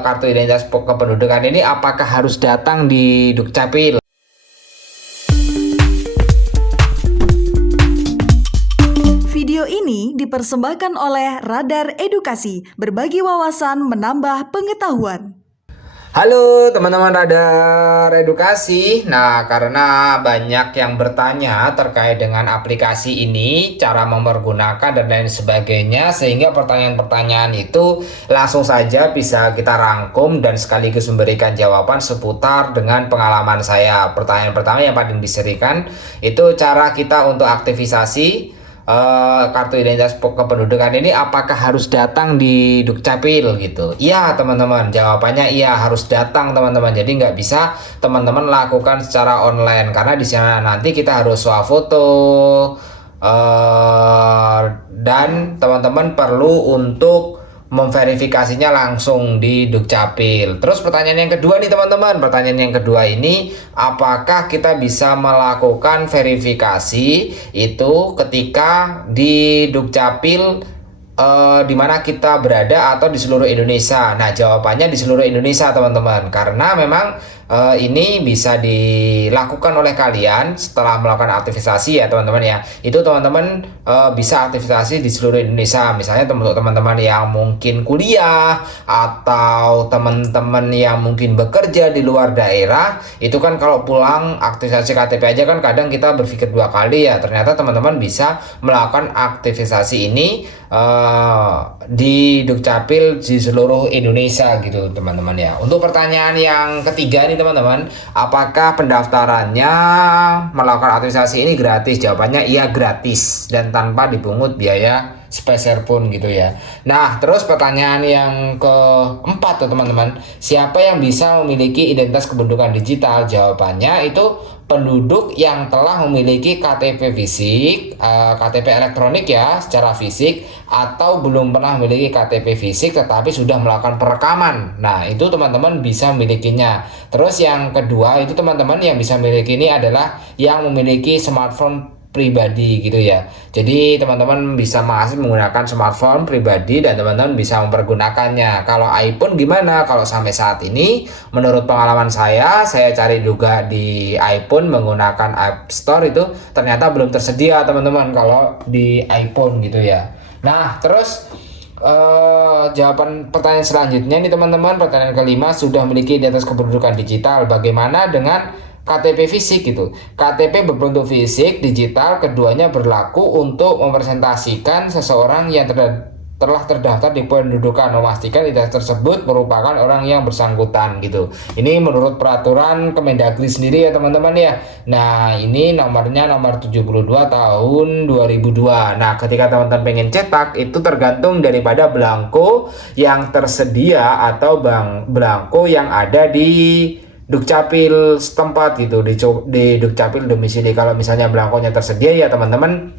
Kartu identitas kependudukan ini apakah harus datang di Dukcapil? Video ini dipersembahkan oleh Radar Edukasi, berbagi wawasan menambah pengetahuan. Halo teman-teman Radar Edukasi. Nah, karena banyak yang bertanya terkait dengan aplikasi ini, cara mempergunakan dan lain sebagainya, sehingga pertanyaan-pertanyaan itu langsung saja bisa kita rangkum dan sekaligus memberikan jawaban seputar dengan pengalaman saya. Pertanyaan pertama yang paling diserikan itu cara kita untuk aktivisasi kartu identitas kependudukan ini apakah harus datang di Dukcapil gitu? Iya teman-teman, jawabannya iya, harus datang teman-teman. Jadi nggak bisa teman-teman lakukan secara online karena di sana nanti kita harus swafoto dan teman-teman perlu untuk memverifikasinya langsung di Dukcapil. Terus pertanyaan yang kedua nih teman-teman, pertanyaan yang kedua ini, apakah kita bisa melakukan verifikasi itu ketika di Dukcapil di mana kita berada atau di seluruh Indonesia? Nah, jawabannya di seluruh Indonesia teman-teman, karena memang ini bisa dilakukan oleh kalian setelah melakukan aktivisasi ya teman-teman ya. Itu teman-teman bisa aktivisasi di seluruh Indonesia. Misalnya teman-teman yang mungkin kuliah atau teman-teman yang mungkin bekerja di luar daerah, itu kan kalau pulang aktivisasi KTP aja kan kadang kita berpikir dua kali ya. Ternyata teman-teman bisa melakukan aktivisasi ini di Dukcapil di seluruh Indonesia gitu teman-teman ya. Untuk pertanyaan yang ketiga nih teman-teman, apakah pendaftarannya melakukan aktivisasi ini gratis? Jawabannya iya, gratis dan tanpa dipungut biaya sepeser pun gitu ya. Nah, terus pertanyaan yang keempat tuh teman-teman, siapa yang bisa memiliki identitas kependudukan digital? Jawabannya itu penduduk yang telah memiliki KTP fisik, KTP elektronik ya secara fisik, atau belum pernah memiliki KTP fisik tetapi sudah melakukan perekaman. Nah, itu teman-teman bisa memilikinya. Terus yang kedua itu teman-teman yang bisa memiliki ini adalah yang memiliki smartphone pribadi gitu ya. Jadi teman-teman bisa masih menggunakan smartphone pribadi dan teman-teman bisa mempergunakannya. Kalau iPhone gimana? Kalau sampai saat ini menurut pengalaman saya cari juga di iPhone menggunakan App Store itu ternyata belum tersedia teman-teman kalau di iPhone gitu ya. Nah, terus jawaban pertanyaan selanjutnya nih teman-teman, pertanyaan kelima, sudah memiliki identitas kependudukan digital, bagaimana dengan KTP fisik gitu? KTP berbentuk fisik digital, keduanya berlaku untuk mempresentasikan seseorang yang telah terdaftar di kependudukan, memastikan identitas tersebut merupakan orang yang bersangkutan gitu. Ini menurut peraturan Kemendagri sendiri ya teman-teman ya. Nah, ini nomornya nomor 72 tahun 2002. Nah, ketika teman-teman pengen cetak itu tergantung daripada belangko yang tersedia atau belangko yang ada di Dukcapil setempat gitu, di Dukcapil domisili. Kalau misalnya belangkonya tersedia ya teman-teman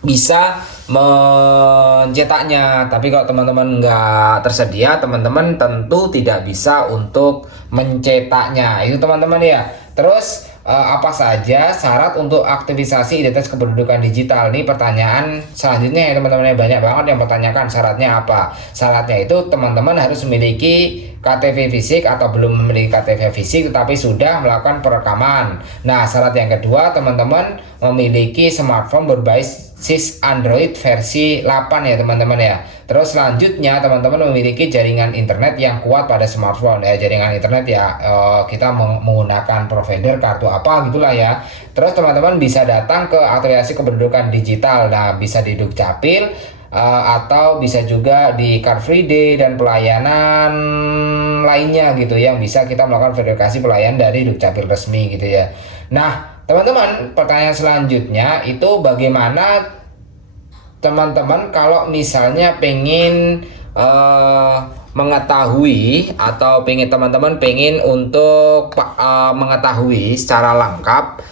bisa mencetaknya, tapi kalau teman-teman nggak tersedia, teman-teman tentu tidak bisa untuk mencetaknya itu teman-teman ya. Terus apa saja syarat untuk aktivisasi identitas kependudukan digital? Nih pertanyaan selanjutnya ya teman-teman, banyak banget yang bertanyakan syaratnya apa. Syaratnya itu teman-teman harus memiliki KTP fisik atau belum memiliki KTP fisik tetapi sudah melakukan perekaman. Nah, syarat yang kedua teman-teman memiliki smartphone berbasis Android versi 8 ya teman-teman ya. Terus selanjutnya teman-teman memiliki jaringan internet yang kuat pada smartphone ya. Jaringan internet ya kita menggunakan provider kartu apa gitulah ya. Terus teman-teman bisa datang ke aktivisasi kependudukan digital. Nah, bisa di Dukcapil atau bisa juga di Car Free Day dan pelayanan lainnya gitu yang bisa kita melakukan verifikasi pelayanan dari Dukcapil resmi gitu ya. Nah, teman-teman, pertanyaan selanjutnya itu bagaimana teman-teman kalau misalnya pengen mengetahui atau teman-teman pengen untuk mengetahui secara lengkap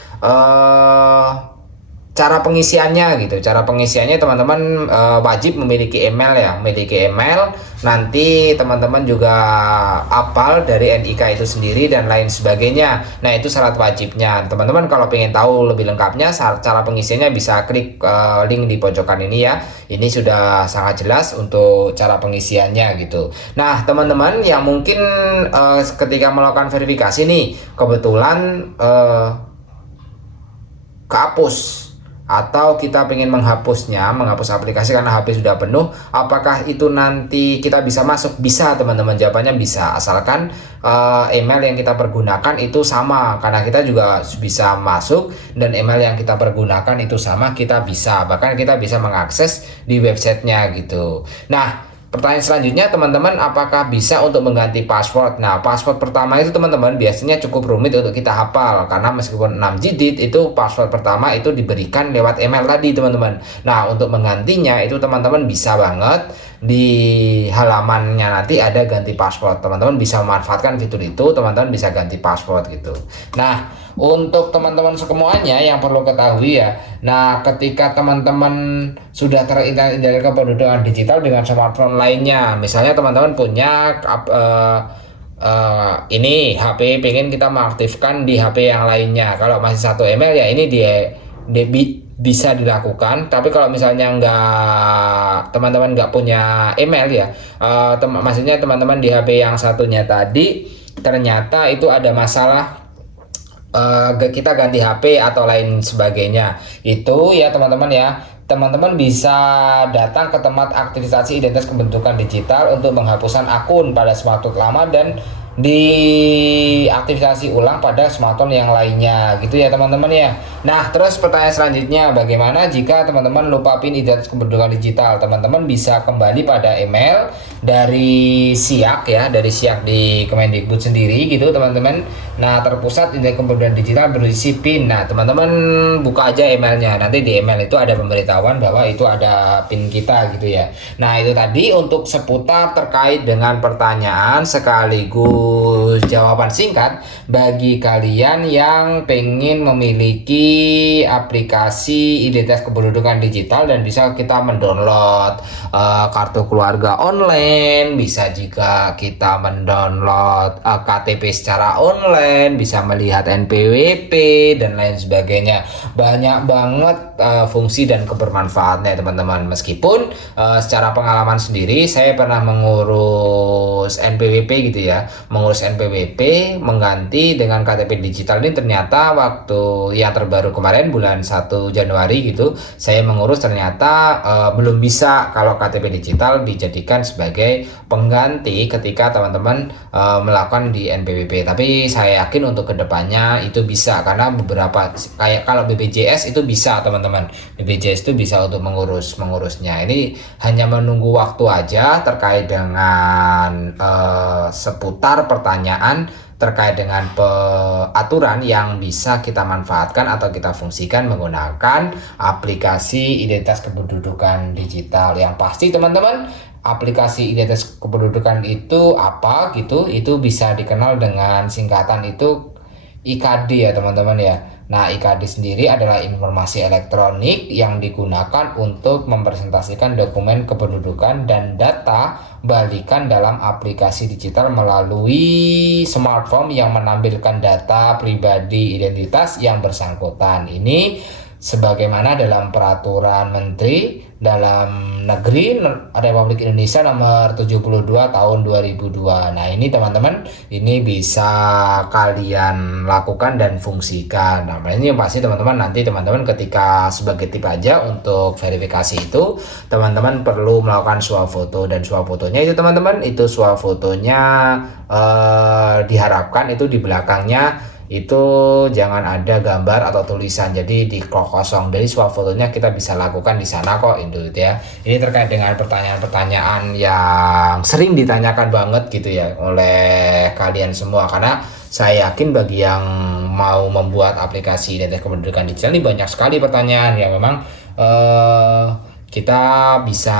cara pengisiannya gitu. Cara pengisiannya teman-teman wajib memiliki email ya, memiliki email. Nanti teman-teman juga hafal dari NIK itu sendiri dan lain sebagainya. Nah, itu syarat wajibnya. Teman-teman kalau pengen tahu lebih lengkapnya cara pengisiannya bisa klik link di pojokan ini ya. Ini sudah sangat jelas untuk cara pengisiannya gitu. Nah, teman-teman yang mungkin ketika melakukan verifikasi nih, kebetulan kehapus atau kita pengen menghapus aplikasi karena HP sudah penuh, apakah itu nanti kita bisa masuk? Bisa teman-teman, jawabannya bisa, asalkan email yang kita pergunakan itu sama, karena kita juga bisa masuk dan email yang kita pergunakan itu sama, kita bisa, bahkan kita bisa mengakses di websitenya gitu. Nah, pertanyaan selanjutnya teman-teman, apakah bisa untuk mengganti password? Nah, password pertama itu teman-teman biasanya cukup rumit untuk kita hafal, karena meskipun 6 digit itu password pertama itu diberikan lewat email tadi teman-teman. Nah, untuk menggantinya itu teman-teman bisa banget di halamannya nanti ada ganti password. Teman-teman bisa memanfaatkan fitur itu, teman-teman bisa ganti password gitu. Nah, untuk teman-teman semuanya yang perlu ketahui ya, nah ketika teman-teman sudah terintegrasi kependudukan digital dengan smartphone lainnya, misalnya teman-teman punya ini HP, pengen kita mengaktifkan di HP yang lainnya, kalau masih satu email ya ini bisa dilakukan. Tapi kalau misalnya teman-teman nggak punya email ya, maksudnya teman-teman di HP yang satunya tadi ternyata itu ada masalah, kita ganti HP atau lain sebagainya, itu ya teman-teman bisa datang ke tempat aktivasi identitas kependudukan digital untuk penghapusan akun pada smartphone lama dan diaktifasi ulang pada smartphone yang lainnya gitu ya teman-teman ya. Nah, terus pertanyaan selanjutnya, bagaimana jika teman-teman lupa PIN identitas kependudukan digital? Teman-teman bisa kembali pada email dari SIAK ya, dari SIAK di Kemendikbud sendiri gitu teman-teman. Nah, terpusat identitas kependudukan digital berisi PIN. Nah, teman-teman buka aja emailnya, nanti di email itu ada pemberitahuan bahwa itu ada PIN kita gitu ya. Nah, itu tadi untuk seputar terkait dengan pertanyaan sekaligus jawaban singkat bagi kalian yang pengen memiliki aplikasi identitas kependudukan digital dan bisa kita mendownload kartu keluarga online, bisa juga kita mendownload KTP secara online, bisa melihat NPWP dan lain sebagainya. Banyak banget fungsi dan kebermanfaatnya teman-teman. Meskipun secara pengalaman sendiri saya pernah mengurus NPWP gitu ya, mengurus NPWP mengganti dengan KTP digital ini, ternyata waktu yang terbaru kemarin bulan 1 Januari gitu saya mengurus, ternyata belum bisa kalau KTP digital dijadikan sebagai pengganti ketika teman-teman melakukan di NPWP. Tapi saya yakin untuk kedepannya itu bisa, karena beberapa kayak kalau BPJS itu bisa teman-teman, BPJS itu bisa untuk mengurusnya. Ini hanya menunggu waktu aja terkait dengan seputar pertanyaan terkait dengan aturan yang bisa kita manfaatkan atau kita fungsikan menggunakan aplikasi identitas kependudukan digital. Yang pasti teman-teman, aplikasi identitas kependudukan itu apa gitu, itu bisa dikenal dengan singkatan itu IKD ya teman-teman ya. Nah, IKD sendiri adalah informasi elektronik yang digunakan untuk mempresentasikan dokumen kependudukan dan data balikan dalam aplikasi digital melalui smartphone yang menampilkan data pribadi identitas yang bersangkutan. Ini sebagaimana dalam peraturan Menteri dalam Negeri Republik Indonesia nomor 72 tahun 2002. Nah, ini teman-teman, ini bisa kalian lakukan dan fungsikan. Nah, ini yang pasti teman-teman, nanti teman-teman ketika sebagai tip aja untuk verifikasi itu, teman-teman perlu melakukan swafoto, dan swafotonya itu teman-teman, itu swafotonya diharapkan itu di belakangnya itu jangan ada gambar atau tulisan, jadi di kosong. Jadi swafotonya kita bisa lakukan di sana kok itu ya. Ini terkait dengan pertanyaan-pertanyaan yang sering ditanyakan banget gitu ya oleh kalian semua, karena saya yakin bagi yang mau membuat aplikasi identitas kependudukan digital ini banyak sekali pertanyaan yang memang kita bisa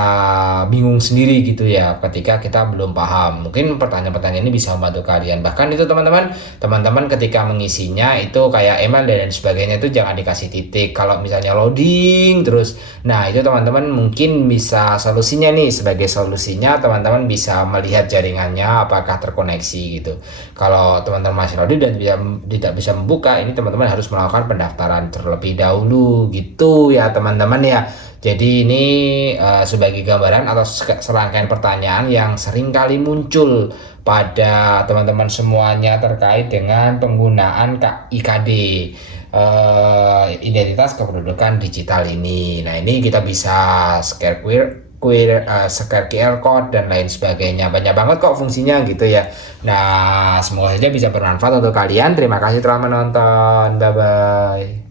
bingung sendiri gitu ya ketika kita belum paham. Mungkin pertanyaan-pertanyaan ini bisa membantu kalian. Bahkan itu teman-teman ketika mengisinya itu kayak email dan sebagainya itu jangan dikasih titik. Kalau misalnya loading terus, nah itu teman-teman mungkin bisa solusinya nih, sebagai solusinya teman-teman bisa melihat jaringannya apakah terkoneksi gitu. Kalau teman-teman masih loading dan tidak bisa membuka, ini teman-teman harus melakukan pendaftaran terlebih dahulu gitu ya teman-teman ya. Jadi ini sebagai gambaran atau serangkaian pertanyaan yang sering kali muncul pada teman-teman semuanya terkait dengan penggunaan IKD, identitas kependudukan digital ini. Nah ini kita bisa scan scan QR code dan lain sebagainya. Banyak banget kok fungsinya gitu ya. Nah semoga saja bisa bermanfaat untuk kalian. Terima kasih telah menonton. Bye bye.